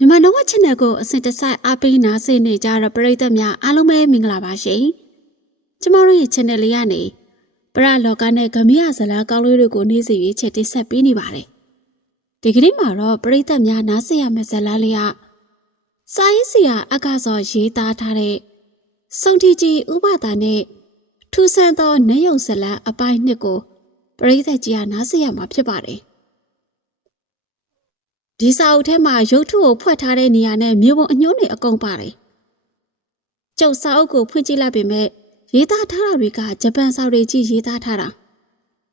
မြန်မာလုံးဝ channel ကိုအစဉ်တစိုက်အားပေးနားဆင်နေကြတဲ့ပရိသတ်များအားလုံးပဲမင်္ဂလာပါရှင်။ကျမတို့ရဲ့ channel လေးကနေပရလောကနဲ့ဂမရဇလာကောင်းလေးတွေကိုနေ့စဉ်ရွေးချက်တင်ဆက်ပေးနေပါတယ်။ဒီကနေ့မှာတော့ပရိသတ်များနားဆင်ရမယ့်ဇာတ်လမ်းလေးကစာရေးဆရာအက္ခစောရေးသားထားတဲ့စုံတီကြီးဥပဒါနဲ့ထူဆန်းသောနေယုံဇာတ်လမ်းအပိုင်းနှစ်ကိုပရိသတ်ကြီးကနားဆင်ရမှာဖြစ်ပါတယ်။ ဒီစာအုပ်ထဲမှာရုပ်ထုကိုဖွက်ထားတဲ့နေရာနဲ့မြေပုံအညွှန်းတွေအကုန်ပါတယ်။ကျုပ်စာအုပ်ကိုဖွင့်ကြည့်လိုက်ပေမဲ့ရေးသားထားတာတွေကဂျပန်စာတွေကြီးရေးသားထားတာ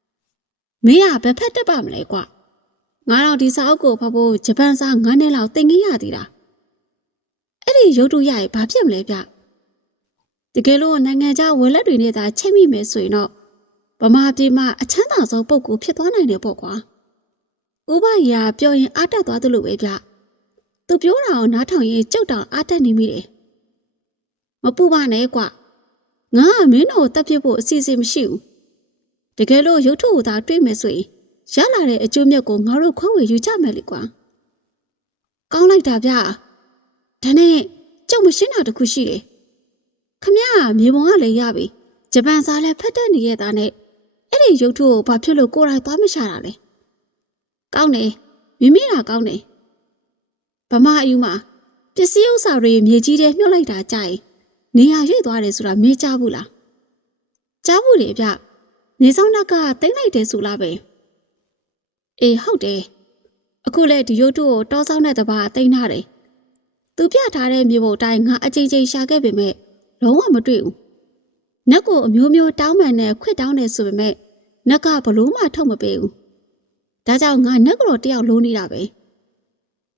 ။မင်းကဘယ်ဖက်တက်ပါမလဲကွ။ငါတော့ဒီစာအုပ်ကိုဖတ်ဖို့ဂျပန်စာ9နှစ်လောက်သင်ခဲ့ရသေးတာ။အဲ့ဒီရုပ်ထုရရင်ဘာဖြစ်မလဲဗျ။တကယ်လို့နိုင်ငံခြားဝယ်လက်တွေနဲ့သာချိတ်မိမယ်ဆိုရင်တော့ဗမာပြည်မှာအချမ်းသာဆုံးပုံကူဖြစ်သွားနိုင်တယ်ပေါ့ကွာ။ ဥပရာပြောရင်အားတက်သွားသလိုပဲဗျ။သူပြောတာကိုနားထောင်ရင်ကြုတ်တောင်အားတက်နေမိတယ်။မပူပါနဲ့ကွ။ငါကမင်းတို့တက်ပြစ်ဖို့အစီအစဉ်မရှိဘူး။တကယ်လို့ရုပ်ထုကိုသာတွေးမယ်ဆိုရင်ရလာတဲ့အကျိုးမြတ်ကိုငါတို့ခွင့်ဝေယူကြမယ်လေကွာ။ကောင်းလိုက်တာဗျ။ဒါနဲ့ကျုပ်မရှင်းတာတစ်ခုရှိတယ်။ခမရမြေပုံကလည်းရပြီ။ဂျပန်စာလည်းဖတ်တတ်နေရတာနဲ့အဲ့ဒီရုပ်ထုကိုဘာဖြစ်လို့ကိုယ်တိုင်သွားမရှာတာလဲ။ ကောင်းတယ်မိမိကကောင်းတယ်ဗမာအယူမှာပစ္စည်းဥစ္စာတွေမြေကြီးထဲမြှုပ်လိုက်တာကြရင်နေရာရွေ့သွားတယ်ဆိုတာမေးကြဘူးလားကြားဘူးလေဗျနေဆောင်နောက်ကတိမ့်လိုက်တယ်ဆိုလားပဲအေးဟုတ်တယ်အခုလဲဒီရုပ်တုကိုတောဆောင်တဲ့တပါတိမ့်ထားတယ်သူပြထားတဲ့မြေပုံအတိုင်းငါအချိန်ချင်းရှာခဲ့ပေမဲ့လုံးဝမတွေ့ဘူးနက်ကိုအမျိုးမျိုးတောင်းမှန်နဲ့ခွစ်တောင်းတယ်ဆိုပေမဲ့နက်ကဘလို့မှထုတ်မပေးဘူး ဒါကြောင့်ငါနက်ကတော့တယောက်လုံးနေတာပဲ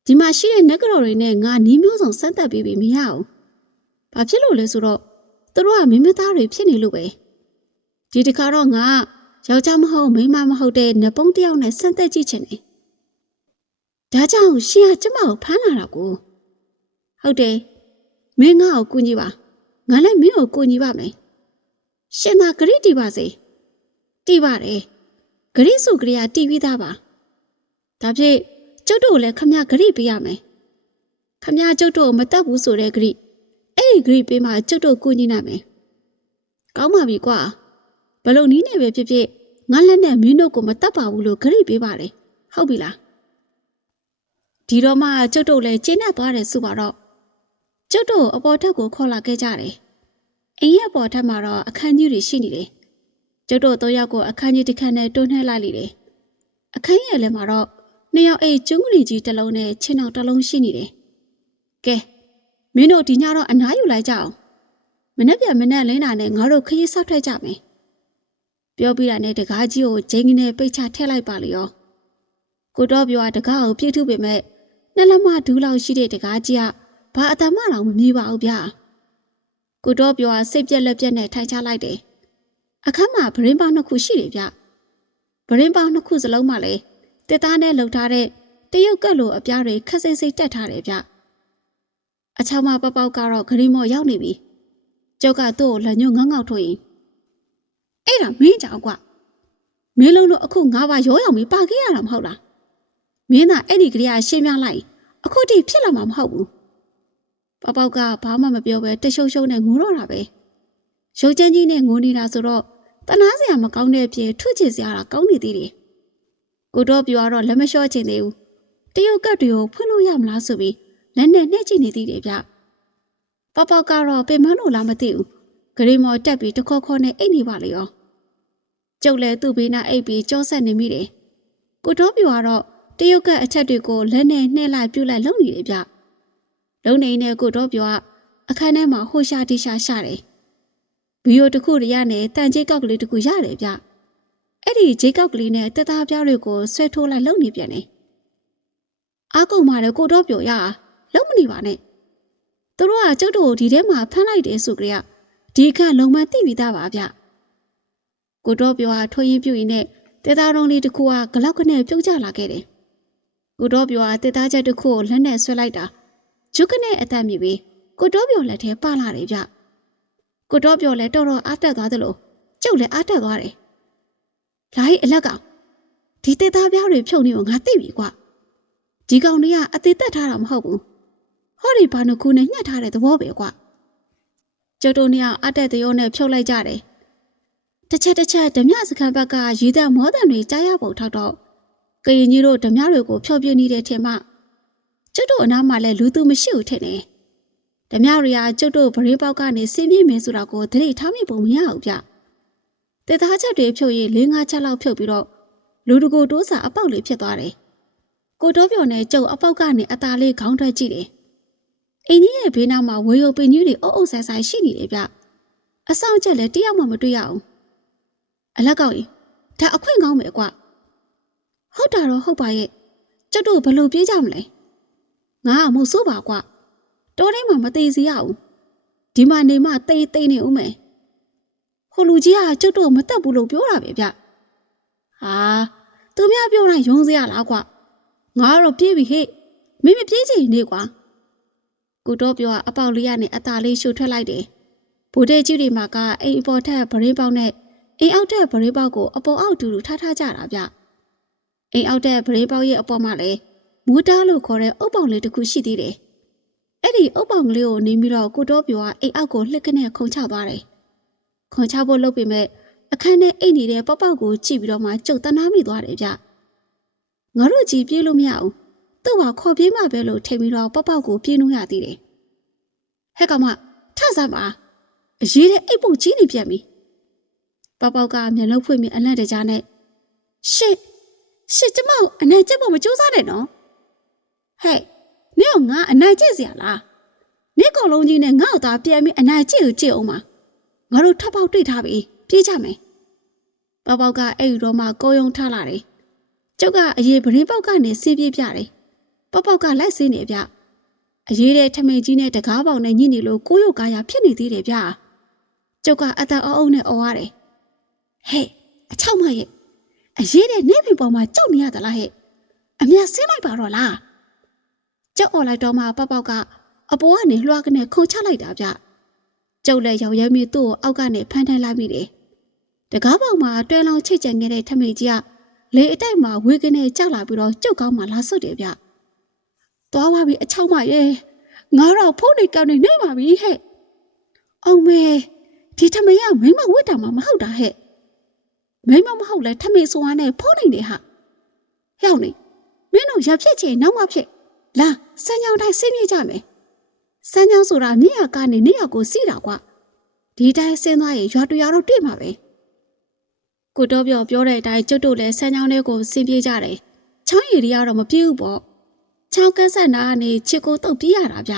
ဒီမှာရှိတဲ့နက်ကတော့တွေနဲ့ငါနီးမျိုးစုံစမ်းသပ်ပြီးပြီမရအောင်ဘာဖြစ်လို့လဲဆိုတော့သူတို့ကမင်းမသားတွေဖြစ်နေလို့ပဲဒီတစ်ခါတော့ငါယောက်ျားမဟုတ်မိန်းမမဟုတ်တဲ့နတ်ပုံးတယောက်နဲ့စမ်းသပ်ကြည့်ချင်တယ်ဒါကြောင့်ရှင်ကကျမကိုဖမ်းလာတာကိုဟုတ်တယ်မင်းငါ့ကိုကူညီပါငါလည်းမင်းကိုကူညီပါမယ်ရှင်သာဂရိတီပါစေတီးပါတယ် ဂရိစုဂရိယာတီးပြီးသားပါဒါဖြင့်ကျုပ်တို့ကိုလည်းခမဂရိပေးရမယ်ခမကျုပ်တို့ကိုမတတ်ဘူးဆိုတဲ့ဂရိအဲ့ဒီဂရိပေးမှကျုပ်တို့ကိုညီနိုင်မယ်ကောင်းပါပြီကွာဘလို့နီးနေပဲဖြစ်ဖြစ်ငါလက်နဲ့မင်းတို့ကိုမတတ်ပါဘူးလို့ဂရိပေးပါလေဟုတ်ပြီလားဒီတော့မှကျုပ်တို့လည်းကျင်းနဲ့သွားတယ်ဆိုပါတော့ကျုပ်တို့အပေါ်ထက်ကိုခေါ်လာခဲ့ကြတယ်အိမ်ရဲ့အပေါ်ထက်မှာတော့အခန်းကြီးတွေရှိနေတယ် ကျုပ်တို့သုံးယောက်ကိုအခန်းကြီးတစ်ခန်းနဲ့တွန်းလှည့်လိုက်လိမ့်တယ်။အခန်းရဲ့လည်းမှာတော့နှစ်ယောက်အိတ်ကျုံးကလေးကြီးတစ်လုံးနဲ့ချင်းအောင်တစ်လုံးရှိနေတယ်။ကဲမင်းတို့ဒီညတော့အနားယူလိုက်ကြအောင်။မနေ့ပြန်မနေ့လင်းတာနဲ့ငါတို့ခရီးဆောက်ထွက်ကြမယ်။ပြောပြီးတာနဲ့တကားကြီးကိုဂျိန်းကနေပိတ်ချထည့်လိုက်ပါလေရော။ကိုတော့ပြောတကားကိုပြည့်ထုပေမဲ့နှလက်မဒူးလောက်ရှိတဲ့တကားကြီးကဘာအတမတောင်မမြည်ပါဘူးဗျာ။ကိုတော့ပြောစိတ်ပြက်လက်ပြက်နဲ့ထိုင်ချလိုက်တယ်။ အခန်းမှာဗရင်ပေါင်းနှစ်ခုရှိတယ်ဗျဗရင်ပေါင်းနှစ်ခုစလုံးမှာလည်းတစ်သားနဲ့လှုပ်ထားတဲ့တရုတ်ကက်လိုအပြားတွေခက်စိတ်စိတ်တက်ထားတယ်ဗျအချောင်းမပေါက်ပေါက်ကတော့ဂရီမော်ရောက်နေပြီကျုပ်ကသူ့ကိုလက်ညှိုးငေါငေါထုတ်ရင်အဲ့ဒါမင်းကြောင့်ကွမင်းလုံးတို့အခုငါးပါးရောရောင်ပြီးပါခဲ့ရတာမဟုတ်လားမင်းသာအဲ့ဒီကလေးကရှင်းပြလိုက်အခုတည်းဖြစ်လာမှာမဟုတ်ဘူးပေါက်ပေါက်ကဘာမှမပြောပဲတရှုပ်ရှုပ်နဲ့ငိုတော့တာပဲရုပ်ချမ်းကြီးနဲ့ငိုနေတာဆိုတော့ တနာစရာမကောင်းတဲ့အပြင်ထုချစ်စရာတာကောင်းနေသေးတယ်။ကိုတော့ပြောတော့လက်မလျှော့ချင်သေးဘူး။တရုတ်ကတ်တွေကိုဖွင့်လို့ရမလားဆိုပြီးလက်နဲ့နှဲ့ချင်နေသေးတယ်ဗျ။ပေါက်ပေါက်ကတော့ပင်မလို့လားမသိဘူး။ဂရိမော်တက်ပြီးတခေါခေါနဲ့အိတ်နေပါလေရော။ကျုပ်လည်းသူ့ဘေးနားအိတ်ပြီးကြောဆက်နေမိတယ်။ကိုတော့ပြောတော့တရုတ်ကတ်အချက်တွေကိုလက်နဲ့နှဲ့လိုက်ပြုတ်လိုက်လုံနေတယ်ဗျ။လုံနေနဲ့ကိုတော့ပြောအခန်းထဲမှာဟိုရှာတီရှာရှာတယ်။ ဗီဒီယိုတစ်ခုတည်းရနဲ့တန်ကြေးကောက်ကလေးတစ်ခုရတယ်ဗျအဲ့ဒီကြေးကောက်ကလေးနဲ့တက်သားပြားတွေကိုဆွဲထိုးလိုက်လုံနေပြန်တယ်အားကုန်ပါတယ်ကိုတော့ပြောရလုံမနေပါနဲ့သူတို့ကကျုပ်တို့ကိုဒီထဲမှာဖမ်းလိုက်တယ်ဆိုကြရဒီအခန့်လုံမသိပြီးသားပါဗျကိုတော့ပြောဟာထွင်ရင်ပြူရင်နဲ့တက်သားတော်လေးတစ်ခုကဂလောက်ကနေပြုတ်ကျလာခဲ့တယ်ကိုတော့ပြောဟာတက်သားချက်တစ်ခုကိုလက်နဲ့ဆွဲလိုက်တာဂျုတ်ကနေအသက်မြည်ပြီးကိုတော့ပြောလက်ထဲပလာတယ်ဗျ ကိုတော့ပြောလဲတော်တော်အားတက်သွားသလိုကျုပ်လည်းအားတက်သွားတယ်။လာဟိအလက်ကဒီတေသားပြားတွေဖြုတ်နေကိုငါသိပြီကွာ။ဒီကောင်တွေကအသေးသက်ထားတာမဟုတ်ဘူးဟောဒီဘာနခုနဲ့ညှက်ထားတဲ့သဘောပဲကွာကျုပ်တို့နှစ်ယောက်အတက်တရောနဲ့ဖြုတ်လိုက်ကြတယ်တစ်ချက်တစ်ချက်ဓမြစခန်းဘက်ကရေတံမောတံတွေကြားရပုံထောက်တော့ကရင်ကြီးတို့ဓမြတွေကိုဖျော်ပြနေတဲ့ထင်မှကျုပ်တို့အနားမှာလည်းလူသူမရှိဘူးထင်တယ် ဓမြတွေကကျုပ်တို့ဗရေပေါက်ကနေဆင်းပြေးမယ်ဆိုတာကိုသတိထားမိပုံမရဘူးဗျတေသားချက်တွေဖြုတ်ရင်၄၅ချက်လောက်ဖြုတ်ပြီးတော့လူတကိုတိုးစာအပေါက်လေးဖြစ်သွားတယ်ကိုတော့ပြော်နဲ့ကျုပ်အပေါက်ကနေအသားလေးခေါင်းထွက်ကြည့်တယ်အင်းကြီးရဲ့ဘေးနားမှာဝေယိုပင်ကြီးတွေအုပ်အုပ်ဆဲဆဲရှိနေတယ်ဗျအဆောင်ချက်လည်းတယောက်မှမတွေ့ရအောင်အလက်ကောက်ကြီးဒါအခွင့်ကောင်းမယ်ကွဟုတ်တာတော့ဟုတ်ပါရဲ့ကျုပ်တို့ဘယ်လိုပြေးကြမလဲငါကမို့ဆိုးပါကွ တောထဲမှာမသေးစီရအောင်ဒီမှာနေမှတိတ်တိတ်နေဦးမယ်ဟိုလူကြီးကကျုပ်တို့မတက်ဘူးလို့ပြောတာပဲဗျဟာသူများပြောတိုင်းယုံစရာလားကွငါကတော့ပြေးပြီဟဲ့မင်းမပြေးချင်နေကွာကိုတော့ပြောအပေါက်လေးရနဲ့အသားလေးရှုထွက်လိုက်တယ်ဗိုလ်တဲ့ကြီးတွေမှာကအိမ်အပေါ်ထက်ဗရင်းပေါက်နဲ့အိမ်အောက်ထက်ဗရင်းပေါက်ကိုအပေါ်အောက်တူတူထားထားကြတာဗျအိမ်အောက်ထက်ဗရင်းပေါက်ရဲ့အပေါ်မှာလည်းမူတားလို့ခေါ်တဲ့အုပ်ပေါင်လေးတစ်ခုရှိသေးတယ် အဲ့ဒီအုပ်ပေါင်ကလေးကိုနေပြီးတော့ကိုတော့ပြောကအိမ်အောက်ကိုလှစ်ကနေခုန်ချသွားတယ်ခုန်ချဖို့လုပ်ပေမဲ့အခန်းထဲအိတ်နေတဲ့ပေါက်ပေါက်ကိုကြည့်ပြီးတော့မှကြုတ်တနာမိသွားတယ်ဗျငါတို့ကြည်ပြေးလို့မရဘူးသူ့ဟာခေါ်ပြေးမှပဲလို့ထိန်ပြီးတော့ပေါက်ပေါက်ကိုပြေးလို့ရသေးတယ်ဟဲ့ကောင်မထဆမ်းပါအရေးတဲ့အိတ်ပုတ်ကြီးနေပြန်ပြီပေါက်ပေါက်ကမျက်လုံးဖွင့်ပြီးအလန့်တကြားနဲ့ရှစ်ရှစ်ကျမကိုအနိုင်ကျင့်ဖို့မကြိုးစားနဲ့နော်ဟဲ့ နင့်ကငါအနိုင်ကျင့်စရာလားနင့်ကောင်လုံးကြီးနဲ့ငါ့ကိုသာပြန်ပြီးအနိုင်ကျင့်ကိုကျင့်အောင်ပါငါတို့ထပ်ပေါက်တွေ့ထားပြီပြေးကြမယ်ပေါပေါကအဲ့ယူတော့မှကိုယုံထလာတယ်ကျုပ်ကအရေးပရင်းပေါက်ကနေစီးပြေးပြတယ်ပေါပေါကလိုက်စင်းနေပြအရေးတဲ့ထမင်ကြီးနဲ့တကားပေါင်နဲ့ညှိနေလို့ကိုယုံကာရဖြစ်နေသေးတယ်ဗျာကျုပ်ကအတန်အောင်အောင်နဲ့အော်ရတယ်ဟဲ့အချောက်မရဲ့အရေးတဲ့နေပင်ပေါ်မှာကြောက်နေရသလားဟဲ့အမြတ်ဆင်းလိုက်ပါတော့လား ကြောက်អော်လိုက်တော့မှပေါက်ပေါက်ကအပေါ်ကနေလွှားကနေခုန်ချလိုက်တာဗျကျုပ်လည်းရောက်ရဲမိသူ့ကိုအောက်ကနေဖမ်းထမ်းလိုက်မိတယ်တကားပေါက်မှာတွဲလောင်းချိတ်ကြံခဲ့တဲ့ထမင်းကြီးကလေအတိုက်မှာဝေကနေကြောက်လာပြီးတော့ကျုပ်ကောင်းမှလာဆုတ်တယ်ဗျသွားပါပြီအချောက်မရဲ့ငါတော့ဖုန်းနေကောင်းနေနေပါပြီဟဲ့အောင်မေဒီထမင်းကမိမဝတ်တာမှမဟုတ်တာဟဲ့မိမမဟုတ်လဲထမင်းစွာနဲ့ဖုန်းနေတယ်ဟာရောက်နေမင်းတို့ရဖြစ်ချင်နောက်မှဖြစ် လာစံကြောင်တိုင်းဆင်းပြေးကြမယ်စံကြောင်ဆိုတာနေရကနေနေရကိုစီးတာကွာဒီတိုင်းဆင်းသွားရင်ရွာတူရွာတော့တွေ့မှာပဲကိုတော့ပြောပြောတဲ့အတိုင်းကျွတ်တို့လည်းစံကြောင်တွေကိုဆင်းပြေးကြတယ်ချောင်းရည်တွေကတော့မပြေးဘူးပေါ့ချောင်းကန်းဆက်နာကနေချစ်ကိုတုတ်ပြေးရတာဗျ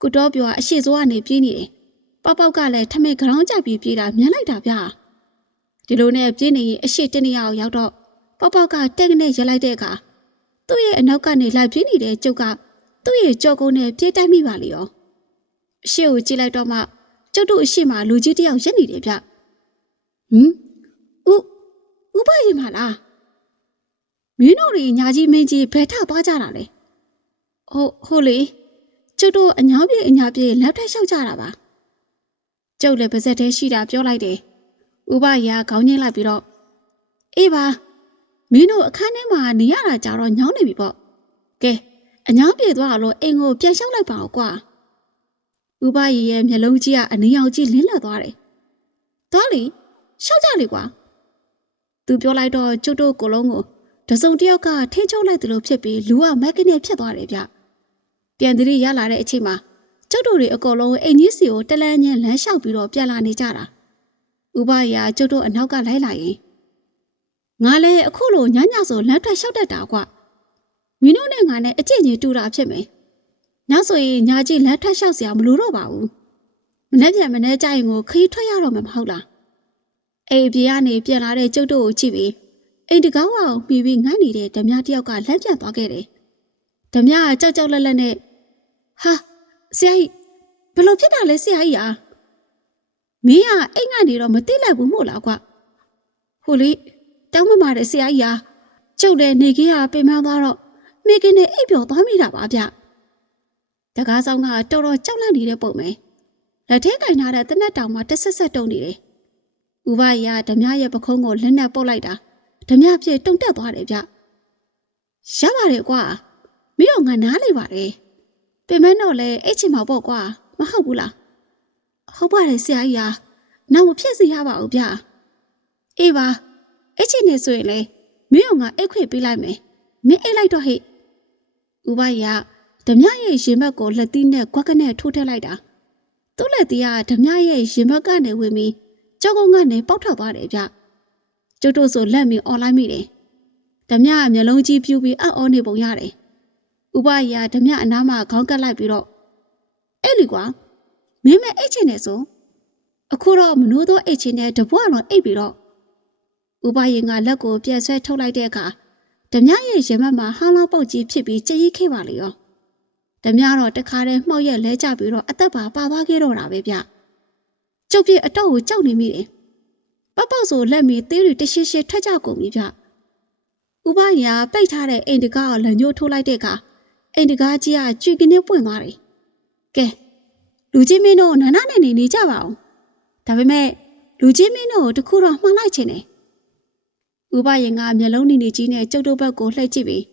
ကိုတော့ပြောအရှိစိုးကနေပြေးနေတယ်ပေါက်ပေါက်ကလည်းထမင်းခေါင်းကြပြီးပြေးတာမြင်လိုက်တာဗျဒီလိုနဲ့ပြေးနေရင်အရှိတနေရအောင်ရောက်တော့ပေါက်ပေါက်ကတက်ကနေရလိုက်တဲ့အခါ သူ့ရဲ့အနောက်ကနေလိုက်ပြေးနေတဲ့ကျုပ်ကသူ့ရဲ့ကြော်ကုန်းနဲ့ပြေးတိုက်မိပါလေရောအရှိကိုကြည့်လိုက်တော့မှကျုပ်တို့အရှိမှလူကြီးတယောက်ရက်နေတယ်ဗျဟမ်ဥဥပရင်မလားမင်းတို့တွေညာကြီးမင်းကြီးဘယ်ထသွားကြတာလဲဟုတ်ဟုတ်လေကျုပ်တို့အညာပြေအညာပြေလက်ထက်လျှောက်ကြတာပါကျုပ်လည်းပါဇက်သေးရှိတာပြောလိုက်တယ်ဥပရာခေါင်းညှိလိုက်ပြီးတော့အေးပါ မင်းတို့အခန်းထဲမှာနေရတာကြတော့ညောင်းနေပြီပေါ့ကဲအညာပြေသွားလို့အိမ်ကိုပြန်လျှောက်လိုက်ပါဦးကွာဥပရီရဲ့မျက်လုံးကြီးကအနီအောင်ကြီးလင်းလက်သွားတယ်သွားလေရှောက်ကြလေကွာသူပြောလိုက်တော့ကျုပ်တို့ကိုလုံးကိုတစုံတစ်ယောက်ကထင်းချုံလိုက်တယ်လို့ဖြစ်ပြီးလူကမက်ကနဲ့ဖြစ်သွားတယ်ဗျပြန်တရီရလာတဲ့အချိန်မှာကျုပ်တို့တွေအကုန်လုံးအိမ်ကြီးစီကိုတလန်းချင်းလမ်းလျှောက်ပြီးတော့ပြန်လာနေကြတာဥပရာကျုပ်တို့အနောက်ကလိုက်လာရင် ငါလည်းအခုလိုညညဆိုလမ်းထွက်လျှောက်တတ်တာကွမင်းတို့နဲ့ငါနဲ့အကျင့်ကြီးတူတာဖြစ်မယ်နောက်ဆိုရင်ညာကြီးလမ်းထွက်လျှောက်စရာမလိုတော့ပါဘူးမနေ့ပြန်မနေ့ကျရင်ကိုခီးထွက်ရတော့မှာမဟုတ်လားအိမ်ပြေကနေပြန်လာတဲ့ကျုပ်တို့ကိုကြည့်ပြီးအိမ်တကောင်းအောင်ပြီးပြီးငိုင်းနေတဲ့ဓမြတယောက်ကလမ်းပြန်သွားခဲ့တယ်ဓမြကကြောက်ကြောက်လက်လက်နဲ့ဟာဆရာကြီးဘယ်လိုဖြစ်တာလဲဆရာကြီးอ่ะမင်းကအိမ်ကနေတော့မသိလိုက်ဘူးမို့လားကွဟိုလေ တောင်းမမာတဲ့ဆရာကြီးอ่ะကျုပ်လည်းနေကြီးကပင်မသွားတော့မိခင်နဲ့အိပ်ပျော်သွားမိတာပါဗျတကားဆောင်ကတော်တော်ကြောက်လန့်နေတဲ့ပုံပဲလက်ထဲကင်ထားတဲ့တနက်တောင်မှတက်ဆက်ဆက်တုံနေတယ်ဥပယဓမြရဲ့ပခုံးကိုလက်နဲ့ပုတ်လိုက်တာဓမြပြည့်တုံတက်သွားတယ်ဗျရပါတယ်ကွာမင်းတို့ငါနားလေပါတယ်ပြင်မတော့လေအဲ့ချင်မှာပေါ့ကွာမဟုတ်ဘူးလားဟုတ်ပါတယ်ဆရာကြီးဟာနောက်မဖြစ်စီရပါဘူးဗျအေးပါ အဲ့ချင်နေဆိုရင်လေမင်းကငါအိတ်ခွေပေးလိုက်မယ်မင်းအိတ်လိုက်တော့ဟိဥပယဓမြရဲ့ရင်ဘက်ကိုလက်သီးနဲ့ကွက်ကနေထိုးထည့်လိုက်တာသူ့လက်သီးကဓမြရဲ့ရင်ဘက်ကနေဝင်ပြီးကြောက်ကုန်းကနေပေါက်ထွက်သွားတယ်ဗျကျုပ်တို့ဆိုလက်မီအွန်လိုင်းမိတယ်ဓမြကမျက်လုံးကြီးပြူပြီးအံ့ဩနေပုံရတယ်ဥပယဓမြအနားမှာခေါင်းကပ်လိုက်ပြီးတော့အဲ့လီကွာမင်းမအိတ်ချင်နေဆိုအခုတော့မနိုးသောအိတ်ချင်တဲ့တပွားလုံးအိတ်ပြီးတော့ ဥပယင်ကလက်ကိုပြက်ဆွဲထုတ်လိုက်တဲ့အခါဓမြရဲ့ရင်ဘက်မှာဟောင်းလောင်းပုတ်ကြီးဖြစ်ပြီးကြည်ရီခဲ့ပါလေရောဓမြတော့တခါတည်းမှောက်ရက်လဲကြပြီးတော့အသက်ပါပါသွားခဲ့တော့တာပဲဗျကျုပ်ပြအတော့ကိုကြောက်နေမိတယ်ပပောက်ဆိုလက်မီသေးတွေတရှိရှိထွက်ကြကုန်ပြီဗျဥပရာပိတ်ထားတဲ့အိမ်တကားကိုလက်ညှိုးထိုးလိုက်တဲ့အခါအိမ်တကားကြီးကကြွေကနေပွင့်သွားတယ်ကဲလူကြီးမင်းတို့နာနာနဲ့နေနေကြပါအောင်ဒါပေမဲ့လူကြီးမင်းတို့ကိုတခုတော့မှန်လိုက်ချင်တယ် ဥပရင်ကမျက်လုံးနေနေကြီးနဲ့ကျုပ်တို့ဘက်ကိုလှည့်ကြည့်ပြီး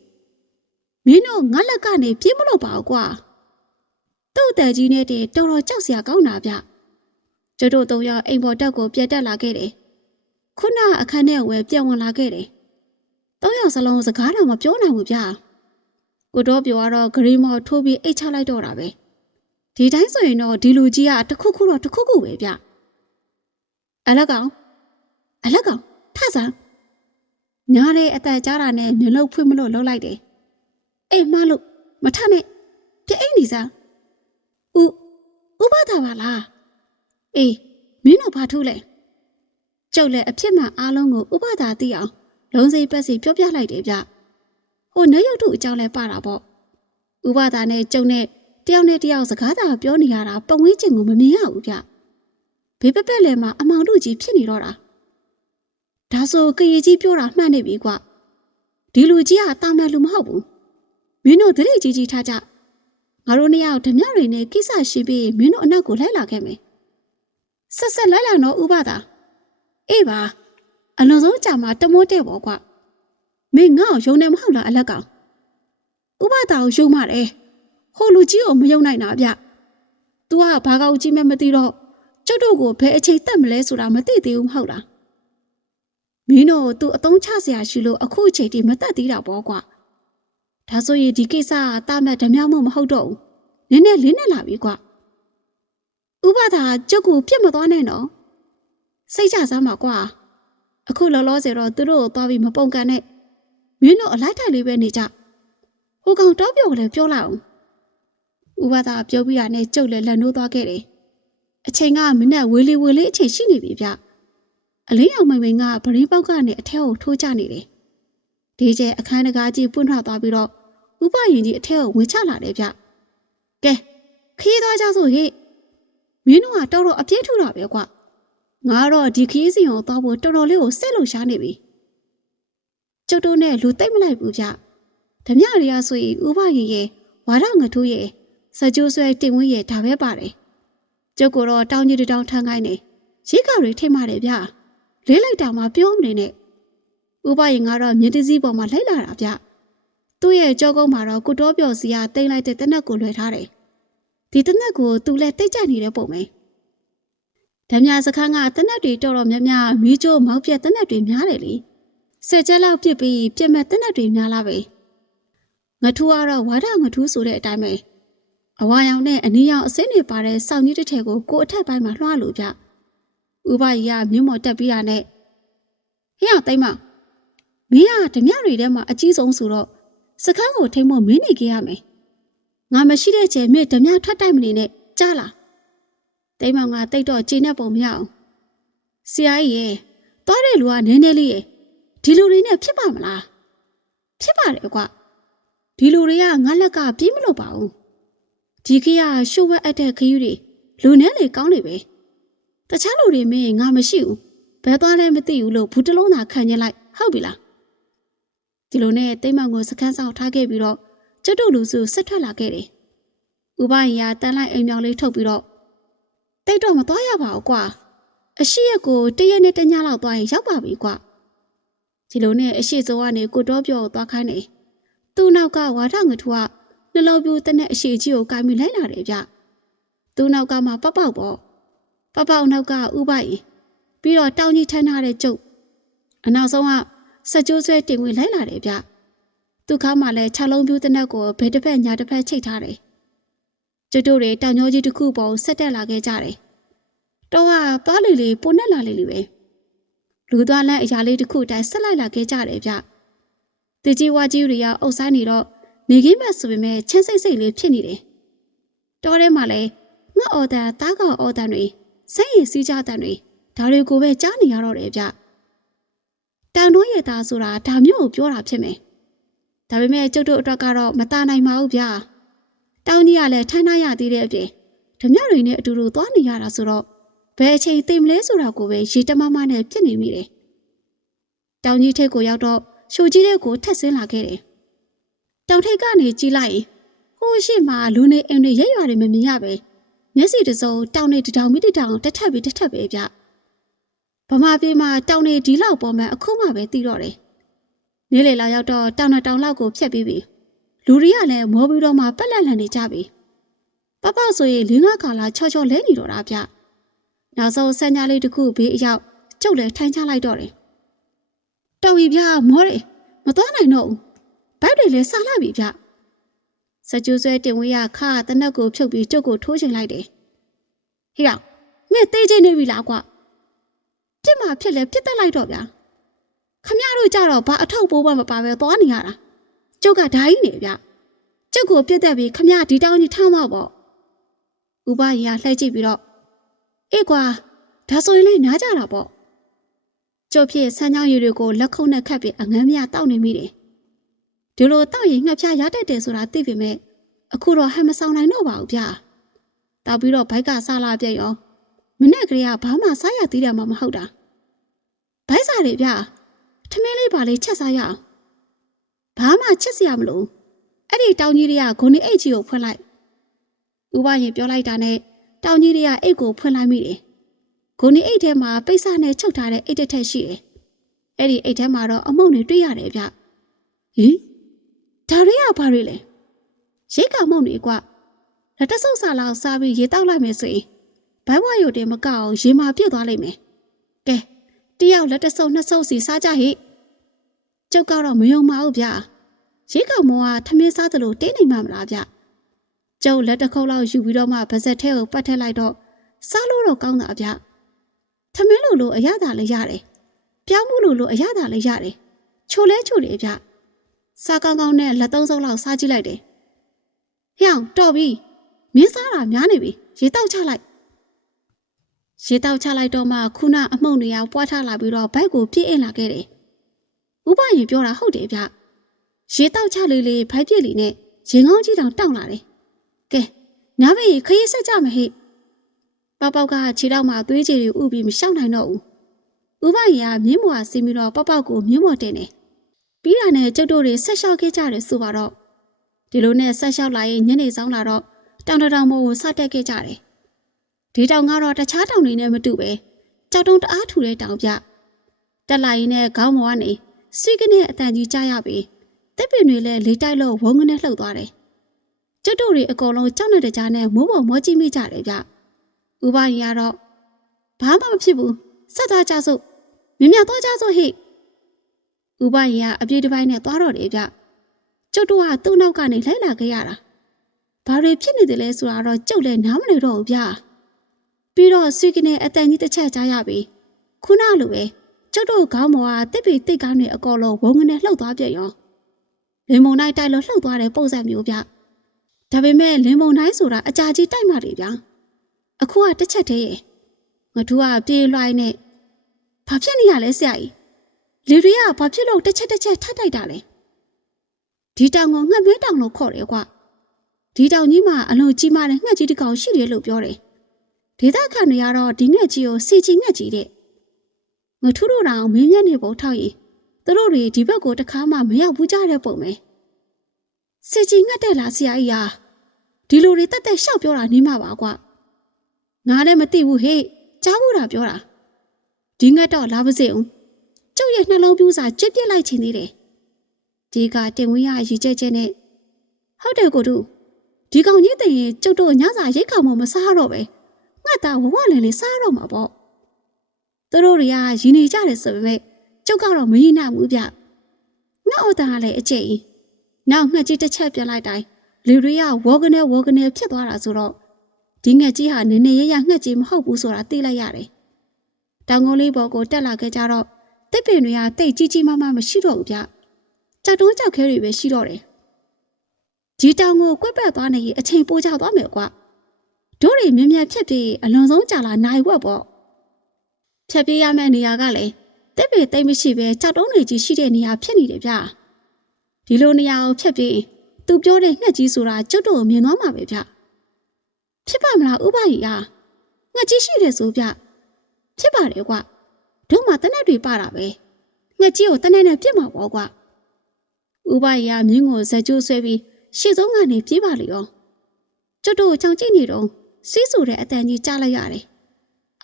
မင်းတို့ငါလက်ကနေပြေးမလို့ပါဘူးကွာသူ့အတဲ့ကြီးနဲ့တည်းတော်တော်ကြောက်စရာကောင်းတာဗျကျတို့သုံးယောက်အိမ်ပေါ်တက်ကိုပြတ်တက်လာခဲ့တယ်ခုနအခန်းထဲဝယ်ပြန်ဝင်လာခဲ့တယ်သုံးယောက်စလုံးစကားတော့မပြောနိုင်ဘူးဗျကိုတော့ပြောတော့ဂရီမော်ထိုးပြီးအိတ်ချလိုက်တော့တာပဲဒီတိုင်းဆိုရင်တော့ဒီလူကြီးကတစ်ခုခုတော့တစ်ခုခုပဲဗျအလက်ကောင်အလက်ကောင်ထဆန်း ညားတဲ့အသက်ကြားတာနဲ့မျက်လုံးဖွင့်မလို့လှုပ်လိုက်တယ်အေးမလို့မထနဲ့ပြအိမ်နေစားဥဥပဒါပါလားအေးမင်းတို့ဘာထိုးလဲကျုပ်လည်းအဖြစ်မှန်အားလုံးကိုဥပဒါသိအောင်လုံးစိပတ်စီပြောပြလိုက်တယ်ဗျဟိုနေရုပ်တို့အကြောင်းလဲပါတာပေါ့ဥပဒါနဲ့ကျုံနဲ့တယောက်နဲ့တယောက်စကားသာပြောနေရတာပဝင်းကျင်ကိုမမြင်ရဘူးဗျဘေးပပက်လည်းမှာအမောင်တို့ကြီးဖြစ်နေတော့တာ ဒါဆိုကရေကြီးပြောတာမှန်နေပြီကွဒီလူကြီးကတာမန်လူမဟုတ်ဘူးမင်းတို့တတိကြီးကြီးထားကြငါတို့နှစ်ယောက်ဓမြတွေနဲ့ကိစ္စရှိပြီးမင်းတို့အနောက်ကိုလိုက်လာခဲ့မယ်ဆက်ဆက်လိုက်လာတော့ဥပဒါအေးပါအလွန်ဆုံးကြာမှာတမိုးတဲ့ပေါ့ကွာမင်းငါ့ကိုယုံနေမဟုတ်လားအလက်ကောင်ဥပဒါကိုယုံမှတယ်ဟိုလူကြီးကိုမယုံနိုင်တာဗျ तू ကဘာကောက်ကြီးမှမသိတော့ကျုပ်တို့ကိုဘယ်အချိန်တက်မလဲဆိုတာမသိသေးဘူးမဟုတ်လား မင်းတို့ तू အတုံးချစရာရှိလို့အခုအချိန်ထိမတက်သေးတာပေါ့ကွာဒါဆိုရင်ဒီကိစ္စကတာမတ်ဓမြောက်မှုမဟုတ်တော့ဘူးနည်းနည်းလေးနဲ့လာပြီကွာဥပဒါကျုပ်ကိုပြစ်မသွားနဲ့နော်စိတ်ချစားမှာကွာအခုလောလောဆယ်တော့သူတို့ကိုသွားပြီးမပုံကန်နဲ့မင်းတို့အလိုက်ထိုင်လေးပဲနေကြဟိုကောင်တော့ပြောကိုလည်းပြောလိုက်အောင်ဥပဒါပြောပြီးတာနဲ့ကျုပ်လည်းလက်နိုးသွားခဲ့တယ်အချိန်ကမင်းနဲ့ဝေးလေးဝေးလေးအချိန်ရှိနေပြီဗျ အလေးအောင်မိန်မိန်ကဗရင်းပေါက်ကနေအထက်ကိုထိုးချနေတယ်ဒီကျဲအခန်းတကားကြီးပွင့်ထွက်သွားပြီးတော့ဥပယင်ကြီးအထက်ကိုဝင်ချလာတယ်ဗျကဲခီးသွားကြဆိုဟိမင်းတို့ကတော်တော်အပြည့်ထူတာပဲကွာငါတော့ဒီခီးစီကိုသွားဖို့တော်တော်လေးကိုစိတ်လုံရှားနေပြီကျုပ်တို့နဲ့လူတိတ်မလိုက်ဘူးဗျဓမြရီယာဆိုရင်ဥပယင်ရဲ့ဝါရငထိုးရဲ့စကြိုးဆွဲတင်ဝင်းရဲ့ဒါပဲပါတယ်ကျုပ်ကတော့တောင်းကြီးတောင်းထမ်းခိုင်းနေရိတ်ခါတွေထိမှတယ်ဗျ လေးလိုက်တာမှပြောမနေနဲ့ဥပရင်ကတော့မြင်းတစည်းပေါ်မှာလိုက်လာတာဗျသူ့ရဲ့ကြောကုန်းမှာတော့ကုတော်ပြော်စီကတိမ့်လိုက်တဲ့တနက်ကိုလွှဲထားတယ်ဒီတနက်ကိုသူလည်းတိတ်ကြနေတဲ့ပုံပဲဓမြစခန်းကတနက်တွေတော်တော်များများမီးကျိုးမောက်ပြက်တနက်တွေများတယ်လေဆယ်ချက်လောက်ပြစ်ပြီးပြက်မဲ့တနက်တွေများလာပဲငထူးကတော့ဝါဒငထူးဆိုတဲ့အတိုင်းပဲအဝါရောင်နဲ့အနီရောင်အစင်းတွေပါတဲ့စောင်းကြီးတစ်ထည်ကိုကိုအထက်ပိုင်းမှာလွှားလို့ဗျ ဥပကြီးကမြင်းမော်တက်ပြီးတာနဲ့ဟင်းအောင်တိမ့်မမင်းကဓမြတွေထဲမှာအကြီးဆုံးဆိုတော့စကန်းကိုထိမ့်ဖို့မင်းနေခဲ့ရမယ်။ငါမရှိတဲ့ချိန်မြဓမြထွက်တိုက်မနေနဲ့ကြားလား။တိမ်မောင်ကတိတ်တော့ခြေနဲ့ပုံမရအောင်။ဆရာကြီးရဲ့သွားတဲ့လူကနည်းနည်းလေးရဲ့ဒီလူတွေနဲ့ဖြစ်ပါမလား။ဖြစ်ပါတယ်ကွ။ဒီလူတွေကငါလက်ကပြေးမလို့ပါဘူး။ဒီခေတ်ကရှုပ်ဝက်အပ်တဲ့ခရီးတွေလူနဲ့လေကောင်းနေပဲ။ တခြားလူတွေမင်းငါမရှိဘူး။ဘယ်သွားလဲမသိဘူးလို့ဘူးတလုံးသာခံရလိုက်ဟုတ်ပြီလား။ဒီလိုနဲ့တိမ်မောင်ကိုစခန်းဆောင်ထားခဲ့ပြီးတော့ကျွတ်တို့လူစုဆက်ထွက်လာခဲ့တယ်။ဥပယရာတန်လိုက်အိမ်မြောင်လေးထုတ်ပြီးတော့တိတ်တော့မသွားရပါဘူးကွာ။အရှိရက်ကိုတရက်နဲ့တညလောက်သွားရင်ရောက်ပါပြီကွာ။ဒီလိုနဲ့အရှိစိုးကနေကိုတော့ပြောသွားခိုင်းတယ်။သူ့နောက်ကဝါထငထူကနှလုံးပြူတဲ့နဲ့အရှိကြီးကိုကင်ပြီးလိုက်လာတယ်ဗျသူ့နောက်ကမှပပောက်ပေါ့ ပပောက်နောက်ကဥပရင်ပြီးတော့တောင်ကြီးထမ်းထားတဲ့ကျုပ်အနောက်ဆုံးကစကြိုးဆွဲတင်ဝင်လိုက်လာတယ်ဗျသူ့ခါမှလည်းခြေလုံးပြူတဲ့နဲ့ကိုဘယ်တစ်ဖက်ညာတစ်ဖက်ချိတ်ထားတယ်ကျုပ်တို့တွေတောင်ကျောကြီးတစ်ခုပေါ်ဆက်တက်လာခဲ့ကြတယ်တော့ကသွားလေလေပုံနဲ့လာလေလေပဲလူသွားလန်းအရာလေးတစ်ခုတိုင်းဆက်လိုက်လာခဲ့ကြတယ်ဗျတကြီးဝါကြီးတွေကအုပ်ဆိုင်နေတော့နေခင်းဘက်ဆိုပေမဲ့ချင်းစိတ်စိတ်လေးဖြစ်နေတယ်တောထဲမှာလည်းငှက်အော်တန်တားကောင်အော်တန်တွေ စိတ်ရည်စီးကြတန်တွေဒါတွေကိုပဲကြားနေရတော့တယ်ဗျတန်တို့ရဲ့သားဆိုတာဒါမျိုးကိုပြောတာဖြစ်မယ်ဒါပေမဲ့ကျုပ်တို့အတွက်ကတော့မตาနိုင်ပါဘူးဗျတောင်းကြီးကလည်းထိုင်းထားရသေးတဲ့အပြင်ဓမြတွေနဲ့အတူတူသွားနေရတာဆိုတော့ဘယ်အချိန်သိမလဲဆိုတာကိုပဲရေတမမနဲ့ဖြစ်နေမိတယ်တောင်ကြီးထိပ်ကိုရောက်တော့ရှိုကြီးတဲ့ကိုထက်ဆင်းလာခဲ့တယ်တောင်ထိပ်ကနေကြည့်လိုက်ရင်ဟိုရှိမှလူနေအိမ်တွေရက်ရွာတွေမမြင်ရပဲ မျက်စိတစ်စုံတောင်နေတတောင်မိတတောင်တစ်ထက်ပြီးတစ်ထက်ပဲဗျဗမာပြည်မှာတောင်နေဒီလောက်ပေါ်မှအခုမှပဲသိတော့တယ်နေလေလာရောက်တော့တောင်နဲ့တောင်လောက်ကိုဖြတ်ပြီးပြီလူတွေကလည်းမောပြီးတော့မှပက်လက်လန်နေကြပြီပပဆိုရင်လင်းကားကာလာချောချောလဲနေတော့တာဗျနောက်ဆုံးဆန်းညာလေးတစ်ခုဘေးအရောက်ကျုပ်လည်းထိုင်ချလိုက်တော့တယ်တော်ပြီဗျမောတယ်မသွားနိုင်တော့ဘူးဘိုက်တွေလည်းဆာလာပြီဗျ စကြိုးဆွဲတင်ဝေးရခါတနက်ကိုဖြုတ်ပြီးကျုပ်ကိုထိုးချင်လိုက်တယ်ဟေ့ရောက်မင်းသေးချင်းနေပြီလားကွပြစ်မှာဖြစ်လဲပြစ်တက်လိုက်တော့ဗျာခမရတို့ကြတော့ဘာအထောက်ပိုးမှမပါပဲသွားနေရတာကျုပ်ကဓာကြီးနေဗျကျုပ်ကိုပြစ်တက်ပြီးခမရဒီတောင်းကြီးထောင်းတော့ပေါ့ဥပရင်ကလှည့်ကြည့်ပြီးတော့အေးကွာဒါဆိုရင်လည်းနားကြတာပေါ့ကျုပ်ဖြစ်ဆန်းချောင်းရည်တွေကိုလက်ခုံနဲ့ခတ်ပြီးအငမ်းမြတောက်နေမိတယ် ဒီလိုတောက်ရင်ငှက်ဖျားရတတ်တယ်ဆိုတာသိပေမဲ့အခုတော့ဟန်မဆောင်နိုင်တော့ပါဘူးဗျာတောက်ပြီးတော့ဘိုက်ကဆလာပြက်ရောမနဲ့ကလေးကဘာမှစားရသေးတယ်မှမဟုတ်တာဘိုက်စားတွေဗျာထမင်းလေးပါလေးချက်စားရအောင်ဘာမှချက်စရာမလိုအဲ့ဒီတောင်ကြီးတွေကဂုံနေအိတ်ကြီးကိုဖွင့်လိုက်ဥပရင်ပြောလိုက်တာနဲ့တောင်ကြီးတွေကအိတ်ကိုဖွင့်လိုက်မိတယ်ဂုံနေအိတ်ထဲမှာပိတ်စနဲ့ချုပ်ထားတဲ့အိတ်တစ်ထက်ရှိတယ်အဲ့ဒီအိတ်ထဲမှာတော့အမုံတွေတွေ့ရတယ်ဗျဟင်ဒါတွေက ဘာတွေလဲရိတ်ကမုံတွေကွလက်တဆုပ်စာလောက်စားပြီးရေတောက်လိုက်မယ်ဆိုရင်ဘိုင်းဝါရုတ်တင်မကအောင်ရေမာပြည့်သွားလိမ့်မယ်ကဲတယောက်လက်တဆုပ်နှစ်ဆုပ်စီစားကြဟိကျုပ်ကတော့မယုံပါဘူးဗျရိတ်ကမောကထမင်းစားသလိုတင်းနေမှမလားဗျကျုပ်လက်တစ်ခုပ်လောက်ယူပြီးတော့မှဗစက်ထဲကိုပတ်ထည့်လိုက်တော့စားလို့တော့ကောင်းတာဗျထမင်းလိုလိုအရသာလည်းရတယ်ပြောင်းမှုလိုလိုအရသာလည်းရတယ်ချိုလဲချိုတယ်ဗျ စားကောင်းကောင်းနဲ့လက်သုံးစုပ်လောက်စားကြည့်လိုက်တယ်။ဟျောင်းတော်ပြီ။မင်းစားတာများနေပြီ။ရေတောက်ချလိုက်။ရေတောက်ချလိုက်တော့မှခုနအမှုန့်တွေကပွားထလာပြီးတော့ဘိုက်ကိုပြည့်အင်လာခဲ့တယ်။ဥပရင်ပြောတာဟုတ်တယ်ဗျ။ရေတောက်ချလေးလေးဘိုက်ပြည့်လီနဲ့ရင်ကောင်းကြီးတောင်တောက်လာတယ်။ကဲနားဘေးခရီးဆက်ကြမဟိ။ပေါပေါကခြေထောက်မှာသွေးကြည်တွေဥပြီးမရှောင်နိုင်တော့ဘူး။ဥပရင်ကမြင်းမွာဆင်းပြီးတော့ပေါပေါကိုမြင်းမော်တင်တယ်။ ပြီးတာနဲ့ကျုပ်တို့တွေဆက်လျှောက်ခဲ့ကြတယ်ဆိုပါတော့ဒီလိုနဲ့ဆက်လျှောက်လာရင်ညနေဆောင်လာတော့တောင်တတောင်မို့ကိုစတက်ခဲ့ကြတယ်ဒီတောင်ကတော့တခြားတောင်တွေနဲ့မတူပဲကြောက်တုံးတအားထူတဲ့တောင်ပြတက်လာရင်နဲ့ခေါင်းပေါ်ကနေစိတ်ကနေအတန်ကြီးကြားရပြီးတက်ပင်တွေလည်းလေတိုက်လို့ဝုန်းကနေလှုပ်သွားတယ်ကျုပ်တို့တွေအကုန်လုံးကြောက်နေတဲ့ကြားနဲ့မိုးပေါ်မောကြည့်မိကြတယ်ဗျဥပရင်ကတော့ဘာမှမဖြစ်ဘူးဆက်သွားကြစို့မြင်မြသွားကြစို့ဟိ ဥပရင်ကအပြေးတစ်ပိုင်းနဲ့သွားတော့တယ်ဗျကျုပ်တို့ကသူ့နောက်ကနေလိုက်လာခဲ့ရတာဘာတွေဖြစ်နေတယ်လဲဆိုတာတော့ကျုပ်လည်းနားမလည်တော့ဘူးဗျာပြီးတော့ဆွေကနေအတန်ကြီးတစ်ချက်ကြားရပြီခုနလိုပဲကျုပ်တို့ခေါင်းပေါ်ကတစ်ပီတိတ်ကားတွေအကောလုံးဝုန်းကနေလှုပ်သွားပြရောလင်မုံတိုင်းတိုက်လို့လှုပ်သွားတဲ့ပုံစံမျိုးဗျဒါပေမဲ့လင်မုံတိုင်းဆိုတာအကြာကြီးတိုက်မှတယ်ဗျာအခုကတစ်ချက်တည်းရဲ့ငါတို့ကပြေးလွှိုင်းနဲ့ဘာဖြစ်နေရလဲဆရာကြီး လေတွေကဘာဖြစ်လို့တစ်ချက်တစ်ချက်ထပ်တိုက်တာလဲဒီတောင်ကိုငှက်မဲတောင်လို့ခေါ်တယ်ကွာဒီတောင်ကြီးမှာအလွန်ကြီးမားတဲ့ငှက်ကြီးတစ်ကောင်ရှိတယ်လို့ပြောတယ်ဒေသခံတွေကတော့ဒီငှက်ကြီးကိုစီချီငှက်ကြီးတဲ့ငထူးတို့တောင်မင်းမျက်နေပုံထောက်ရင်သူတို့တွေဒီဘက်ကိုတခါမှမရောက်ဘူးကြတဲ့ပုံပဲစီချီငှက်တဲ့လားဆရာကြီးဟာဒီလိုတွေတက်တက်ရှောက်ပြောတာနေမှာပါကွာငါလည်းမသိဘူးဟေ့ကြားဘူးတာပြောတာဒီငှက်တော့လာပါစေဦးကျုပ် ရဲ့နှလုံးပြူးစာကြွပြစ်လိုက်ချင်သေးတယ်ဒီကတင်ဝင်းရရည်ကြဲကြဲနဲ့ဟဟုတ်တယ်ကိုတို့ဒီကောင်ကြီးတင်ရင်ကျုပ်တို့ညစာရိတ်ခါမှမစားတော့ပဲငါသားဝဝလင်းလေးစားတော့မှာပေါ့သူတို့တွေကရင်းနေကြတယ်ဆိုပေမဲ့ကျုပ်ကတော့မရင်းနိုင်ဘူးဗျငါအော်တာကလည်းအကျိန်နောက်ငှက်ကြီးတစ်ချက်ပြန်လိုက်တိုင်းလူတွေကဝေါကနေဝေါကနေဖြစ်သွားတာဆိုတော့ဒီငှက်ကြီးဟာနည်းနည်းရရငှက်ကြီးမဟုတ်ဘူးဆိုတာသိလိုက်ရတယ်တောင်ကုန်းလေးပေါ်ကိုတက်လာခဲ့ကြတော့ တစ်ပင်တွေကတိတ်ကြီးကြီးမားမားမရှိတော့ဘူးဗျကြောက်တုံးကြောက်ခဲတွေပဲရှိတော့တယ်ဒီတောင်ကိုကွက်ပတ်သွားနေရင်အချိန်ပိုကြသွားမယ်ကွာတို့တွေမြင်မြန်ဖြတ်ပြီးအလွန်ဆုံးကြာလာနိုင်ဝက်ပေါ့ဖြတ်ပြေးရမယ့်နေရာကလည်းတက်ပေတိတ်မရှိပဲကြောက်တုံးတွေကြီးရှိတဲ့နေရာဖြစ်နေတယ်ဗျဒီလိုနေရာကိုဖြတ်ပြေးသူပြောတဲ့ငှက်ကြီးဆိုတာကျုပ်တို့ကိုမြင်သွားမှာပဲဗျဖြစ်ပါမလားဥပယီအားငှက်ကြီးရှိတယ်ဆိုဗျဖြစ်ပါတယ်ကွာ တို့မှတနက်တွေပါတာပဲငှက်ကြီးကိုတနက်နဲ့ပြစ်မှာပေါ့ကွာဥပယီအားမြင်းကိုဇက်ကျိုးဆွဲပြီးရှေ့ဆုံးကနေပြေးပါလေရောကျွတ်တို့ချောင်ကြည့်နေတော့စီးဆူတဲ့အတန်ကြီးကြားလိုက်ရတယ်